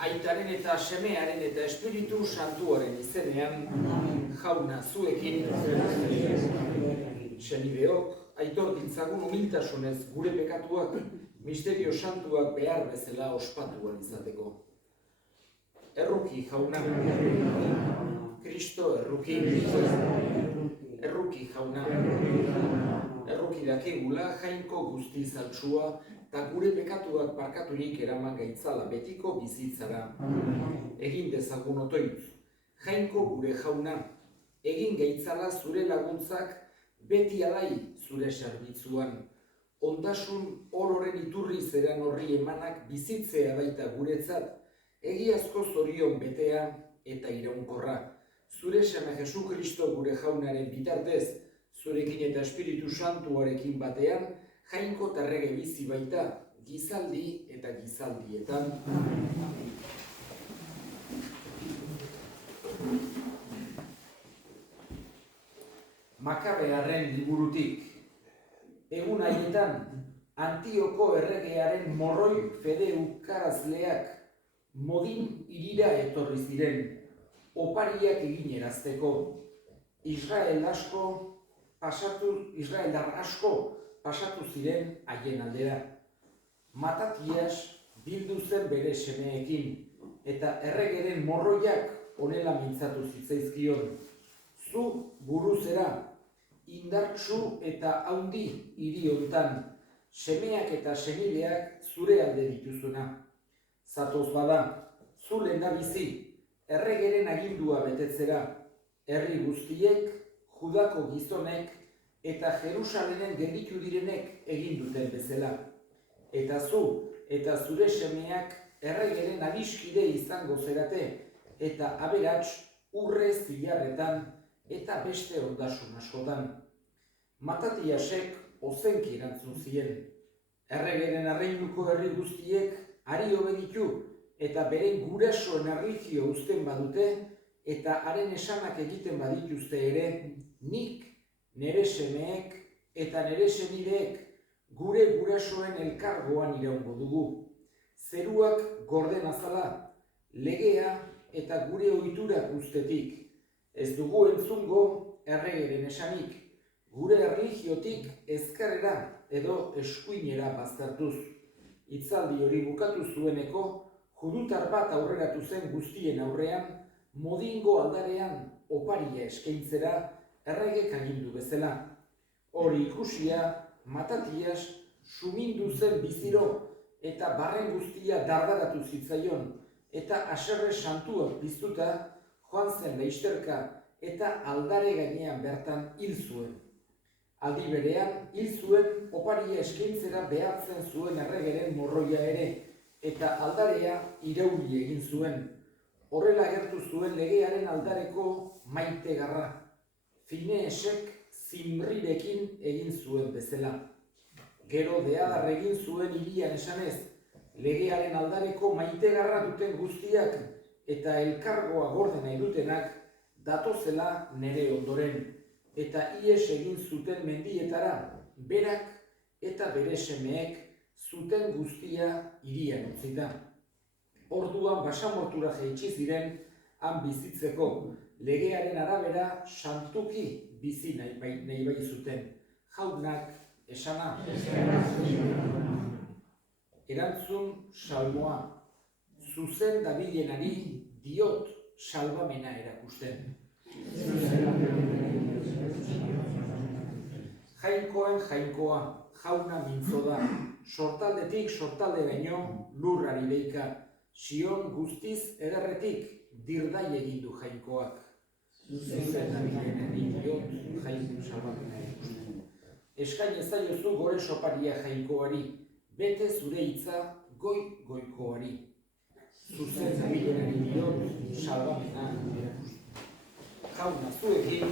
Aitaren eta semearen eta Espiritu Santuaren izenean, jauna zuekin, senideok, aitor ditzagun humiltasunez gure pekatuak, misterio santuak behar bezala ospatuan izateko. Erruki jauna, Kristo erruki, erruki jauna, erruki dakegula jainko guzti zaltsua, eta gure pekatuak barkaturik eraman gaitzala betiko bizitzara. Egin dezagun otoitz, jainko gure jauna, egin gaitzala zure laguntzak beti alai zure zerbitzuan. Ondasun ororen iturri zeran horri emanak bizitzea baita guretzat, egiazko zorion betea eta iraunkorra. Zure seme Jesu Kristo gure jaunaren bitartez, zurekin eta Espiritu Santuarekin batean, jainko terrege bizi baita, gizaldi eta gizaldietan. Makabearren liburutik. Egun haietan, Antioko erregearen morroi fede ukarazleak modin irira etorri ziren, opariak egin erazteko. Israeldar asko pasatu ziren haien aldera. Matatias bildu zen bere semeekin, eta erregeren morroiak honela mintzatu zitzaizkion. Zu buruzera, indartsu eta haundi hiri hontan, semeak eta senideak zure alde dituzuna. Zatoz bada, zu lehendabizi, erregeren agindua betetzera, herri guztiek, Judako gizonek eta Jerusalenen gelditu direnek egin duten bezala. Eta zu eta zure semeak erregeren adiskide izango zerate, eta aberats urre zilarretan eta beste ondasun askotan. Matatiasek ozenki erantzun zien. Erregeren arreinuko herri guztiek ari obeditu eta beren gurasoen erlijio uzten badute eta haren esanak egiten badituzte ere, nik, nere semeek eta nere senideek gure gurasoen elkargoan iraungo dugu. Zeruak gorden azala, legea eta gure ohiturak ustetik. Ez dugu entzungo erregeren esanik, gure erlijiotik ezkerrera edo eskuinera baztertuz. Hitzaldi hori bukatu zueneko, judutar bat aurreratu zen guztien aurrean, modingo aldarean oparia eskaintzera erregek agindu bezala. Hori ikusia, Matatias sumindu zen biziro eta barren guztia dardaratu zitzaion, eta haserre santuak piztuta joan zen lasterka eta aldare gainean bertan hil zuen. Aldi berean, hil zuen oparia eskaintzera behartzen zuen erregeren morroia ere, eta aldarea irauli egin zuen. Horrela agertu zuen legearen aldareko maitegarra. Fineesek Zimrirekin egin zuen bezala. Gero deadar egin zuen hirian esanez, legearen aldareko maitegarra duten guztiak eta elkargoa gorde nahi dutenak datozela nere ondoren, eta ihes egin zuten mendietara, berak eta bere semeek zuten guztia hirian utzita. Orduan basamortura jaitsi ziren han bizitzeko, legearen arabera santuki bizi nahi bai zuten. Jaunak esana. Erantzun salmoa. Zuzen dabilenari diot salbamena erakusten. Jainkoen jainkoa, jauna mintzo da. Sortaldetik sortalde baino lurrari deika. Sion guztiz ederretik dirdai egin du jainkoak. Zuzen dabilenari diot jainkoen salbamena erakusten. Eskain ezaiozu gore soparia jainkoari, bete zure hitza goikoari. Zuzen dabilenari diot salbamena erakusten. Jauna zuekin,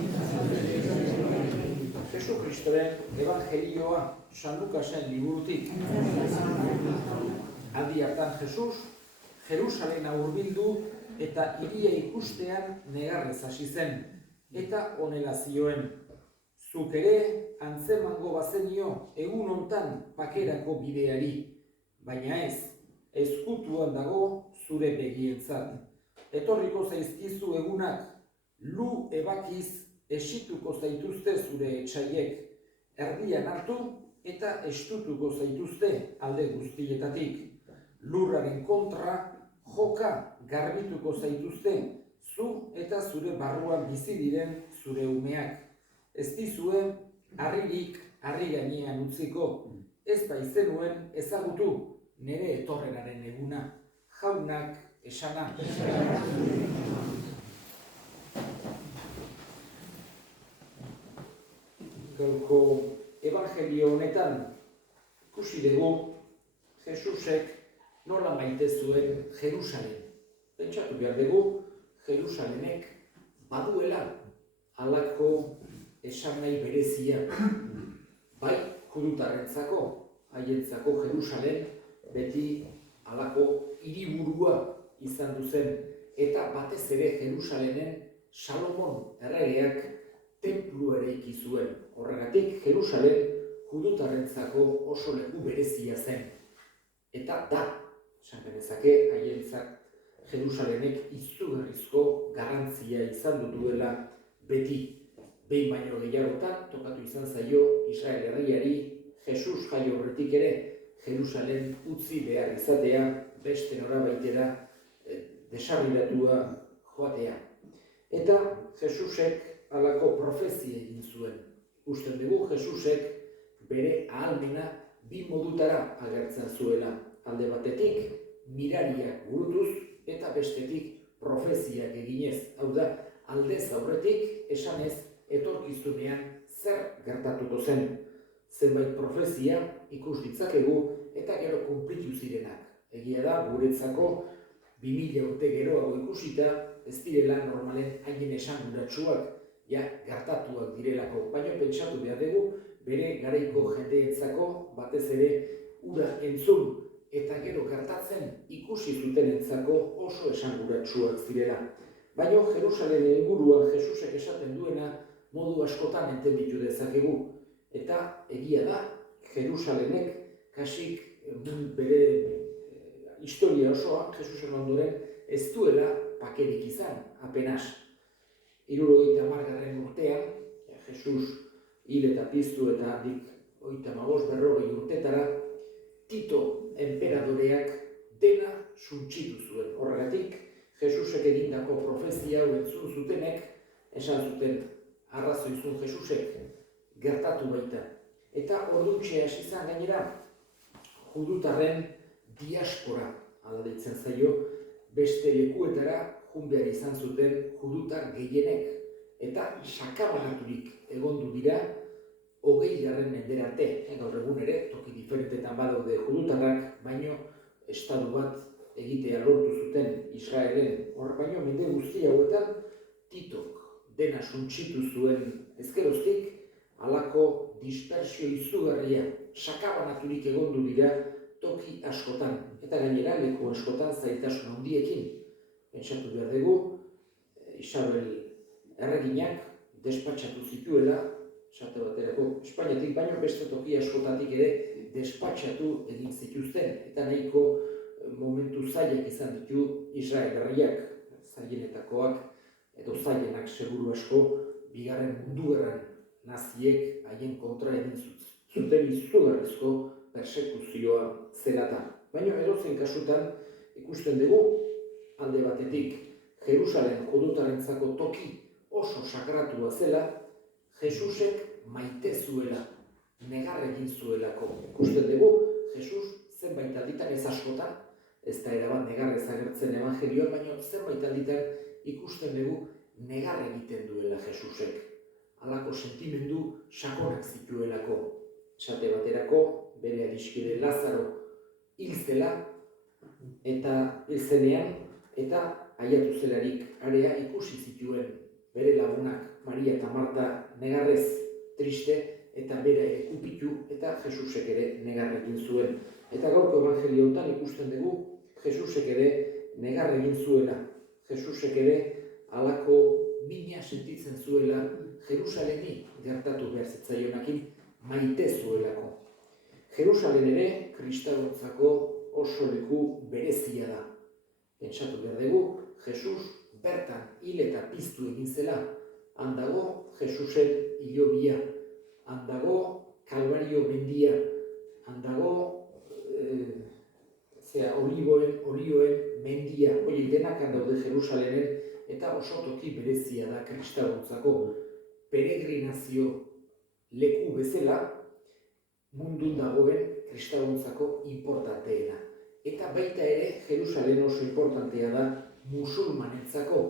Jesu Kristoren Evangelioa San Lukasen liburutik. Aldi hartan Jesus, Jerusalena hurbildu eta hiria ikustean negarrez hasi zen, eta honela zioen. Zuk ere antzemango bazenio egun hontan pakerako bideari, baina ez, ezkutuan dago zure begientzat. Etorriko zaizkizu egunak, lu ebakiz esituko zaituzte zure etsaiek, erdian hartu eta estutuko zaituzte alde guztietatik. Lurraren kontra joka garbituko zaituzte, zu eta zure barruan bizi diren zure umeak. Ez dizue harririk harri gainean utziko, ez baizenuen ezagutu nire etorreraren eguna, jaunak esana. Gaurko evangelio honetan ikusi dugu Jesusek nola maite zuen Jerusalen. Pentsatu behar dugu Jerusalenek baduela halako esan nahi berezia. Bai, judutarrentzako, haientzako Jerusalen beti halako hiriburua izan zen, eta batez ere Jerusalenen Salomon erregeak tenplu eraiki zuen. Horregatik Jerusalen judutarrentzako oso leku berezia zen. Eta da, esan genezake, haientzat Jerusalenek izugarrizko garrantzia izan duela beti. Behin baino gehiagotan tokatu izan zaio Israel herriari Jesus jaio aurretik ere Jerusalen utzi behar izatea, beste norabaitera desarrilatua joatea. Eta Jesusek halako profezia egin zuen. Ikusten dugu Jesusek bere ahalmena bi modutara agertzen zuela. Alde batetik mirariak burutuz eta bestetik profeziak eginez. Hau da, aldez aurretik esanez etorkizunean zer gertatuko zen. Zenbait profezia ikus ditzakegu eta gero kunplitu zirenak. Egia da, guretzako 2000 urte geroago ikusita ez direla normalen haien esanguratsuak gertatuak direlako. Baina pentsatu behar dugu bere garaiko jendeentzako batez ere ura entzun eta gero gertatzen ikusi zutenentzako oso esanguratsuak zirela. Baina Jerusalenen inguruan Jesusek esaten duena modu askotan entenditu dezakegu. Eta egia da, Jerusalenek kasik bere historia osoa, Jesusen ondoren, ez duela pakerik izan, apenas. 70. urtean, Jesus hil eta piztu eta handik 35-40 urtetara, Tito enperadoreak dena suntsitu zuen. Horregatik, Jesusek egindako profezia hau entzun zutenek, esan zuten arrazoizun Jesusek gertatu baita. Eta orduntxe hasi izan gainera, judutarren diaspora ala deitzen zaio, beste lekuetara joan behar izan zuten judutar gehienek. Eta sakabanaturik egondu dira 20. mendera arte. Gaur egun ere, toki diferentetan badaude judutarrak, baino estatu bat egitea lortu zuten Israelen. Hor baino mende guzti hauetan Titok dena suntsitu zuen ezkeroztik, halako dispersio izugarria sakabanaturik egondu dira toki askotan. Eta gainera leku askotan zailtasun handiekin. Pentsatu behar dugu, Isabel erreginak despatxatu zituela, esate baterako Espainiatik, baino beste toki askotatik ere despatxatu egin zituzten. Eta nahiko momentu zailak izan ditu Israel herriak, zailenetakoak edo zailenak seguru asko, bigarren mundu gerran naziek haien kontra egin zuten izugarrizko persekuzioa zelata. Baina edozein kasutan ikusten dugu, alde batetik Jerusalen judutarrentzako toki oso sakratua zela, Jesusek maite zuela, negar egin zuelako. Ikusten dugu, Jesus zenbait alditan ez askotan, ez da erabat negarrez agertzen evangelioan, baina zenbait alditan ikusten dugu negar egiten duela Jesusek. Halako sentimendu sakonak zituelako. Esate baterako, bere adiskide Lazaro hil zela, eta hil zenean, eta aiatu zelarik area ikusi zituen bere lagunak Maria eta Marta negarrez triste, eta bere ere kupitu, eta Jesusek ere negar egin zuen. Eta gaurko evangelioetan ikusten dugu Jesusek ere negar egin zuela. Jesusek ere halako mina sentitzen zuela Jerusaleni gertatu behar zitzaionakin maite zuelako. Jerusalen ere kristauentzako oso leku berezia da. Pentsatu behar dugu, Jesus bertan hil eta piztu egin zela. Han dago Jesusen hilobia, han dago Kalbario mendia, han dago olioen mendia, horiek denak han daude Jerusalenen, eta oso toki berezia da kristauntzako peregrinazio leku bezala mundun dagoen kristauntzako importanteena. Eta baita ere, Jerusalen oso importantea da musulmanentzako.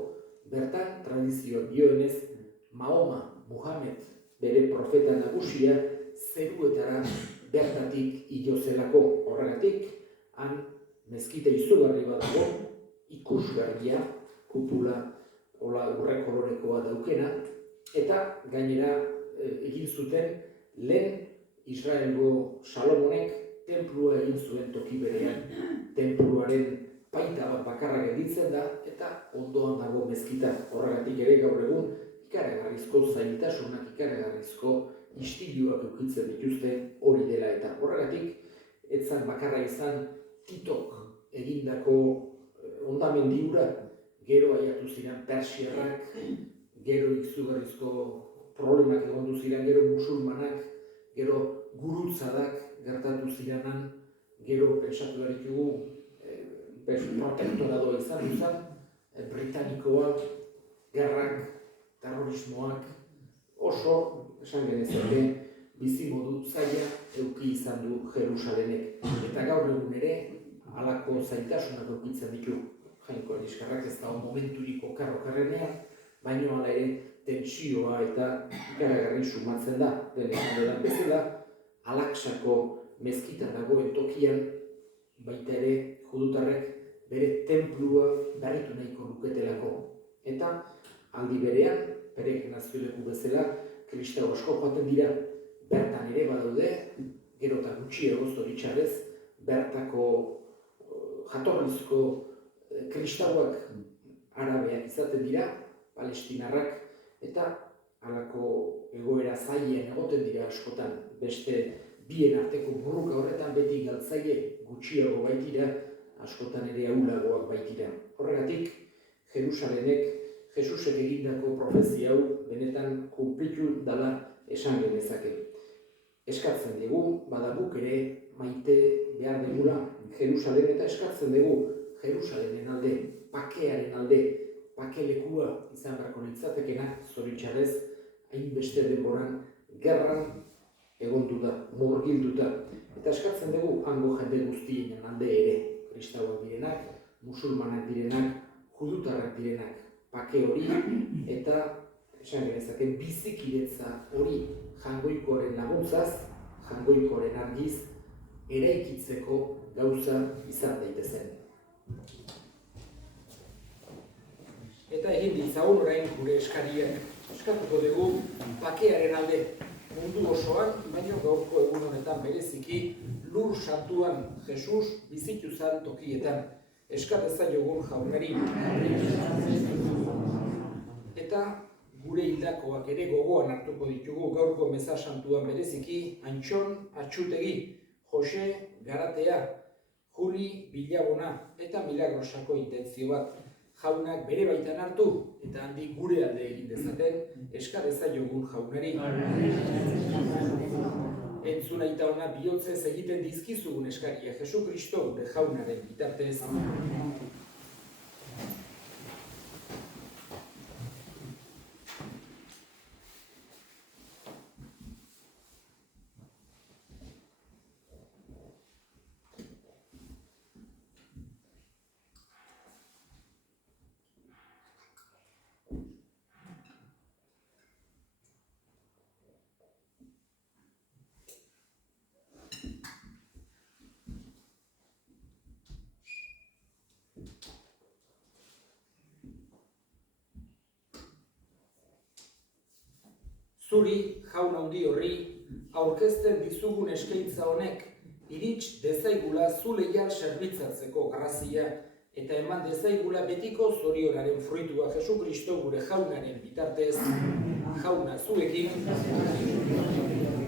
Bertan, tradizioak dioenez, Mahoma, Muhammad, bere profeta nagusia, zeruetara bertatik igozelako. Horregatik, han mezkite izugarri bat dago, ikusgarria, kupula, urre kolorekoa daukena, eta gainera egin zuten lehen Israelgo Salomonek tenplua egin zuen toki berean. Tenpluaren paita bat bakarra gelditzen da, eta ondoan dago mezkita. Horregatik ere gaur egun ikaragarrizko zailtasunak, ikaragarrizko istiluak edukitzen dituzte hori dela eta. Horregatik, etzan bakarra izan Titok egindako hondamendi hura, gero aiatu ziren persiarrak, gero izugarrizko problemak egondu ziren, gero musulmanak, gero gurutzadak gertatu zirenan, gero pensatu daritugu protektoradoa izan duzan, britanikoak, gerrak, terrorismoak, oso, esan genezake, bizimodu zaila eduki izan du Jerusalenek. Eta gaur egun ere, halako zailtasunak edukitzen ditu. Jainko Eliskarrak ez da momenturiko karrokarrenean, baina hala ere tentsioa eta ikaragarri sumatzen da. Denetan bezala, Alaksako mezkita dagoen tokian, baita ere judutarrek bere tenplua berritu nahiko luketelako. Eta aldi berean, peregrinazio leku bezala, kristau asko joaten dira. Bertan ere badaude, gero eta gutxiago zoritxarrez, bertako jatorrizko kristauak arabeak izaten dira, palestinarrak, eta halako egoera zailen egoten dira askotan. Beste bien arteko burruka horretan beti galtzaile gutxiago baitira, askotan ere ahulagoak baitira. Horregatik, Jerusalenek, Jesusek egindako profezia hau benetan kumplitu dela esan genezake. Eskatzen dugu, badaguk ere maite behar dugula Jerusalen, eta eskatzen dugu Jerusalenen alde, pakearen alde, pakelekua izan beharko litzatekeena, zoritxarrez, hainbeste denboran gerran egondu da, murgilduta. Eta eskatzen dugu hango jende guztien alde ere, kristauak direnak, musulmanak direnak, judutarrak direnak, pake hori eta esan genezake bizikiretza hori jangoikoaren laguntzaz, jangoikoaren argiz, eraikitzeko gauza izan daitezen. Eta egin ditzagun orain gure eskariak. Eskatuko dugu bakearen alde mundu osoan, baina gaurko egun honetan bereziki lur santuan Jesus bizitu zan tokietan. Eskatezaiogun jaunari. Eta gure hildakoak ere gogoan hartuko ditugu gaurko meza santuan bereziki Antxon Atxutegi, Jose Garatea, Juli Bilabona eta Milagrosako intentzio bat. Jaunak bere baitan hartu eta handik gure alde egin dezaten eskatezaiogun jaunari. Entzuna eta ona bihotzez egiten dizkizugun eskaria Jesu Kristo gure jaunaren bitartez. Zuri, jaun handi horri, aurkezten dizugun eskaintza honek, irits dezaigula zu leial zerbitzatzeko grazia eta eman dezaigula betiko zorionaren fruitua Jesu Kristo gure jaunaren bitartez, jauna zuekin,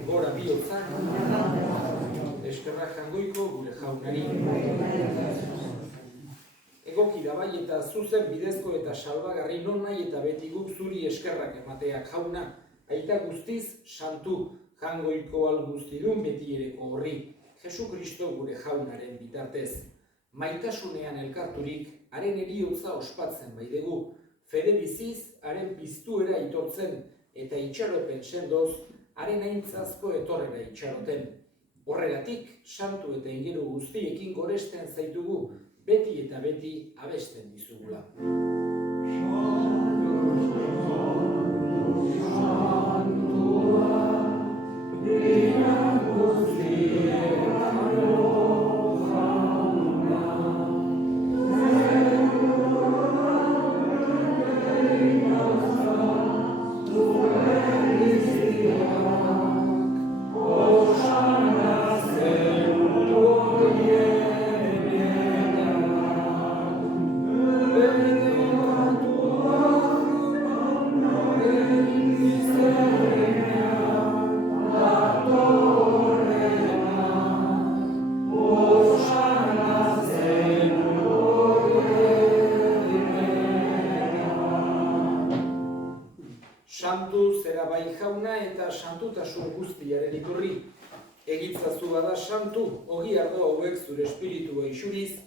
gora bihotzak, eskerrak jangoiko gure jauna. jaunari. Egoki da bai eta zuzen bidezko eta salbagarri non nahi eta beti guk zuri eskerrak emateak jauna, aita guztiz santu, jangoiko al guztidun beti ereko horri, Jesu Kristo gure jaunaren bitartez. Maitasunean elkarturik, haren heriotza ospatzen baidegu, fede biziz, haren piztuera itortzen, eta itxaropen sendoz, haren aintzazko etorrera itxaroten. Horregatik, santu eta ingeru guztiekin goresten zaitugu, beti eta beti abesten dizugula. Santu zera bai jauna eta santutasun guztiaren iturri. Egitzazu bada santu, ogi ardo hauek zure espiritua isuriz,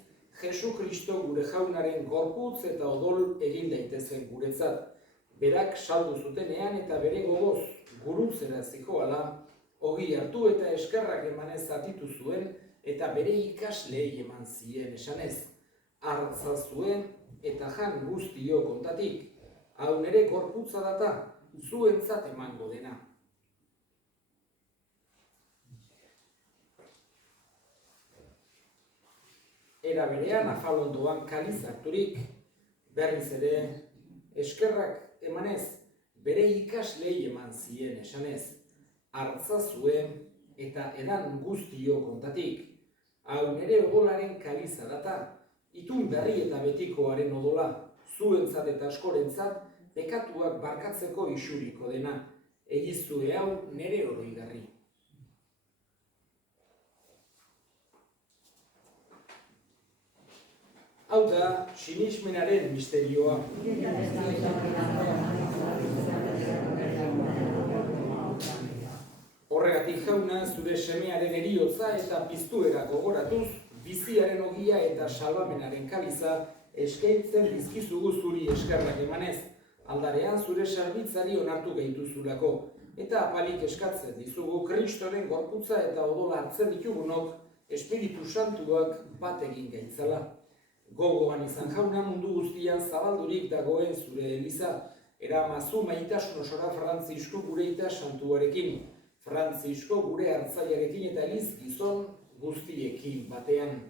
Jesu Kristo gure jaunaren gorputz eta odol egin daitezen guretzat. Berak saldu zutenean eta bere gogoz gurutzera zihoala, ogi hartu eta eskerrak emanez atitu zuen eta bere ikasleei eman zien esanez. Hartza zuen eta jan guztio kontatik. Hau nere gorputza data, zuentzat emango dena. Era berean afalondoan kaliz harturik, berriz ere eskerrak emanez, bere ikaslei eman zien esanez. Hartza zuen eta edan guztio kontatik. Hau nere odolaren kaliza data, itun berri eta betikoaren odola, zuentzat eta askorentzat, bekatuak barkatzeko isuriko dena, egizue hau nere oroigarri. Hau da, sinismenaren misterioa. Horregatik jauna, zure semearen heriotza eta piztuera gogoratuz, biziaren ogia eta salbamenaren kaliza eskaintzen dizkizugu zuri eskerrak emanez. Aldarean zure sarbitzari onartu gehituzulako, eta apalik eskatzen dizugu Kristoren gorputza eta odola hartzen ditugunok, Espiritu Santuak bat egin gaitzala. Gogoan izan jauna mundu guztian zabaldurik dagoen zure eliza, eramazu maitasun osora Frantzisko gure ita santuarekin, Frantzisko gure hartzaiarekin eta eliz gizon guztiekin batean.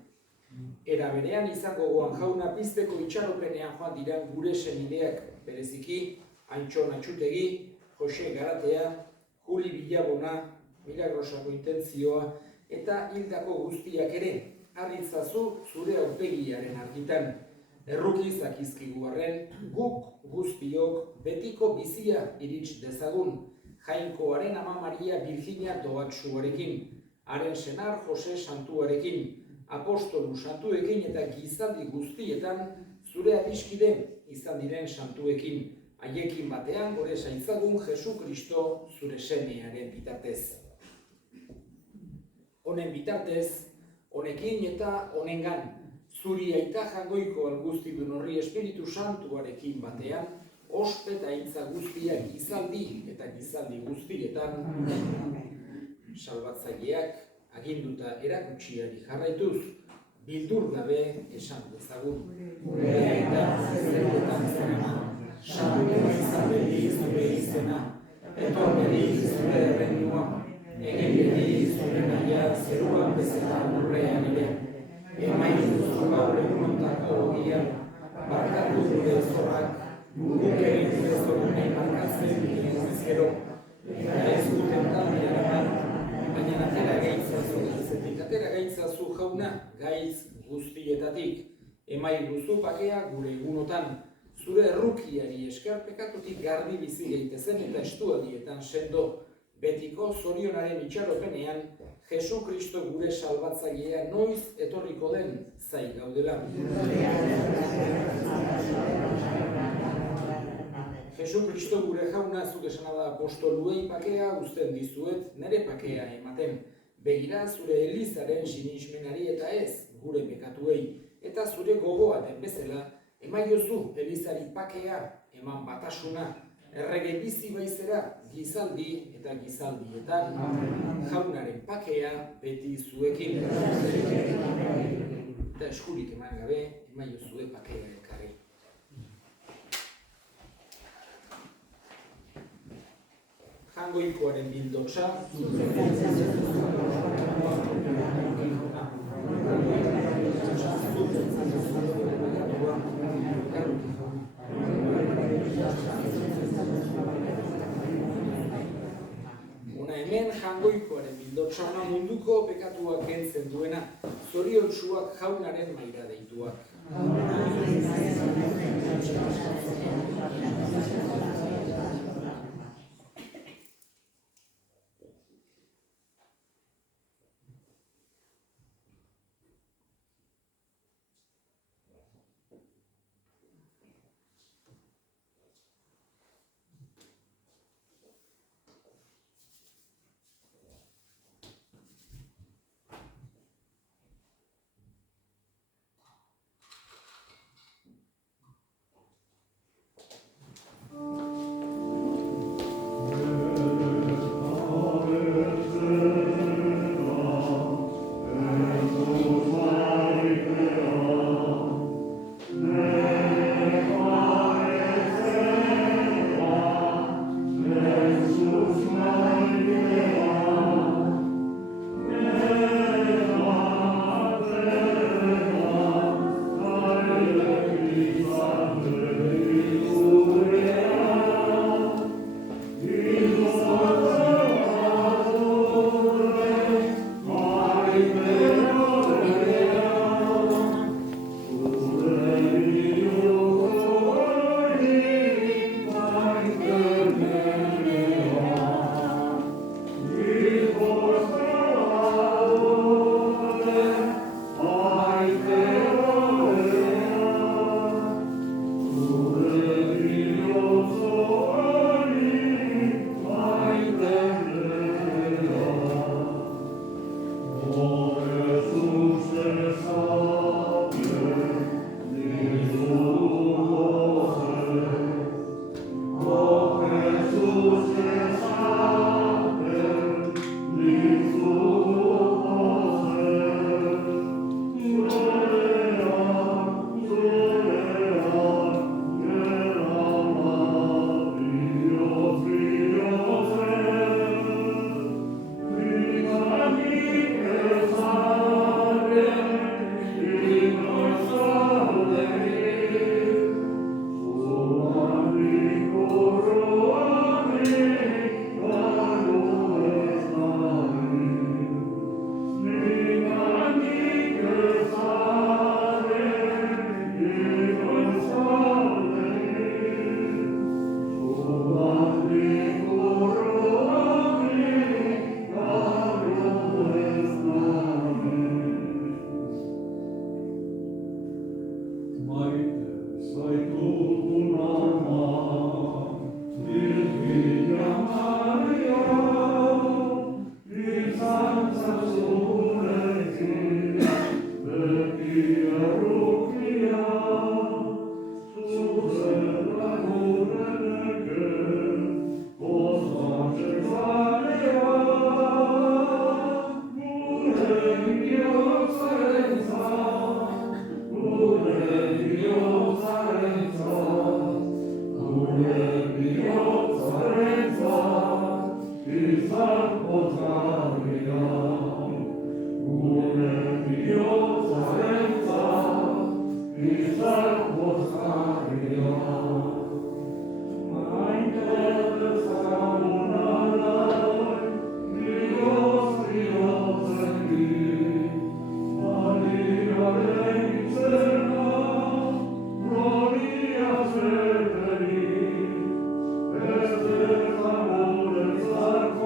Era berean izan gogoan jauna pizteko itxaropenean joan diran gure senideak, bereziki, Antxon Atxutegi, Jose Garatea, Juli Bilabona, Milagrosako intentzioa eta hildako guztiak ere, harritzazu zure aurpegiaren argitan. Erruki zakizkigu arren, guk guztiok betiko bizia irits dezagun, Jainkoaren ama Maria Virginia Doatsuarekin, haren senar Jose Santuarekin, apostolu santuekin eta gizaldi guztietan zure adiskide izan diren santuekin, haiekin batean gore zaitzagun Jesu Kristo zure semearen bitartez. Honen bitartez, honekin eta honengan, zuri aita jangoiko alguztidun horri Espiritu Santuarekin batean, ospe eta hitza guztiak gizaldi eta gizaldi guztietan, salbatzaileak aginduta erakutsiari jarraituz, bildur gabe esan dezagun. Gure aita zeruetan zerena, santu izan beti zure izena, etor beti zure errenua, egin beti zure naia zeruan bezala lurrean ere, emaituzu gaur egunontako ogia, barkatu gure zorrak, guk egin gure zorunen barkatzen diren ezkero, eta ez guten taldean, baina atera gaitzazu hitzetik, atera gaitzazu jauna gaitz guztietatik, emailuzu bakea gure egunotan, zure errukiari esker pekatutik garbi bizi gaitezen eta estuadietan sendo, betiko zorionaren itxaropenean, Jesu Kristo gure salbatzailea noiz etorriko den zai gaudela. Jesu Kristo gure jauna zuk esana da apostoluei pakea uzten dizuet, nere pakea ematen. Begira zure Elizaren sinismenari eta ez gure pekatuei, eta zure gogoaten bezala, emaiozu Elizari pakea, eman batasuna, errege bizi baizera, gizaldi eta gizaldietan, jaunaren pakea beti zuekin. Eta eskurik eman gabe, emaiozue pakea elkarri. Jangoikoaren bildotsa, hemen jangoikoaren bildotsana munduko pekatuak kentzen duena, zoriontsuak jaunaren maira deituak.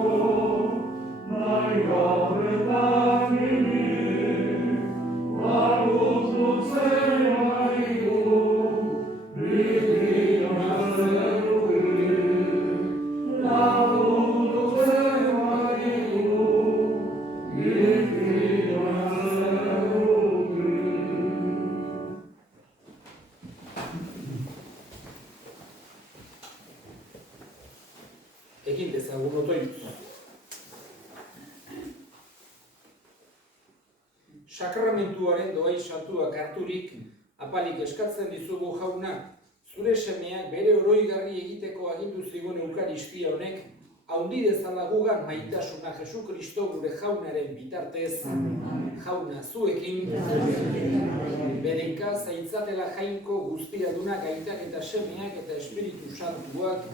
Oh Sakramentuaren doai satuak harturik, apalik eskatzen dizugu jauna, zure semeak bere oroigarri egiteko agindu zigun eukaristia honek, haundi dezala gugan maitasuna Jesu Kristo gure jaunaren bitartez, jauna zuekin, berenka zaitzatela jainko guztiadunak aitak eta semeak eta Espiritu Santuak,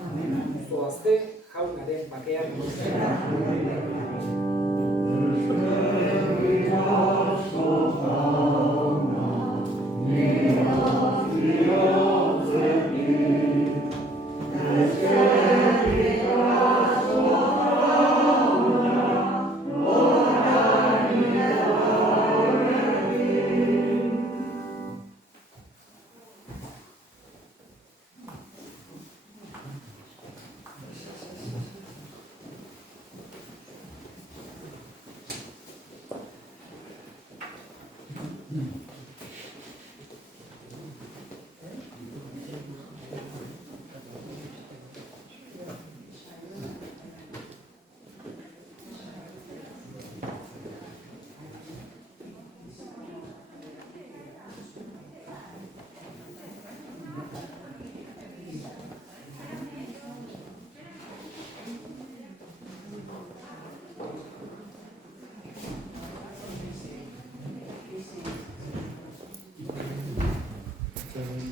zoazte jaunaren bakean.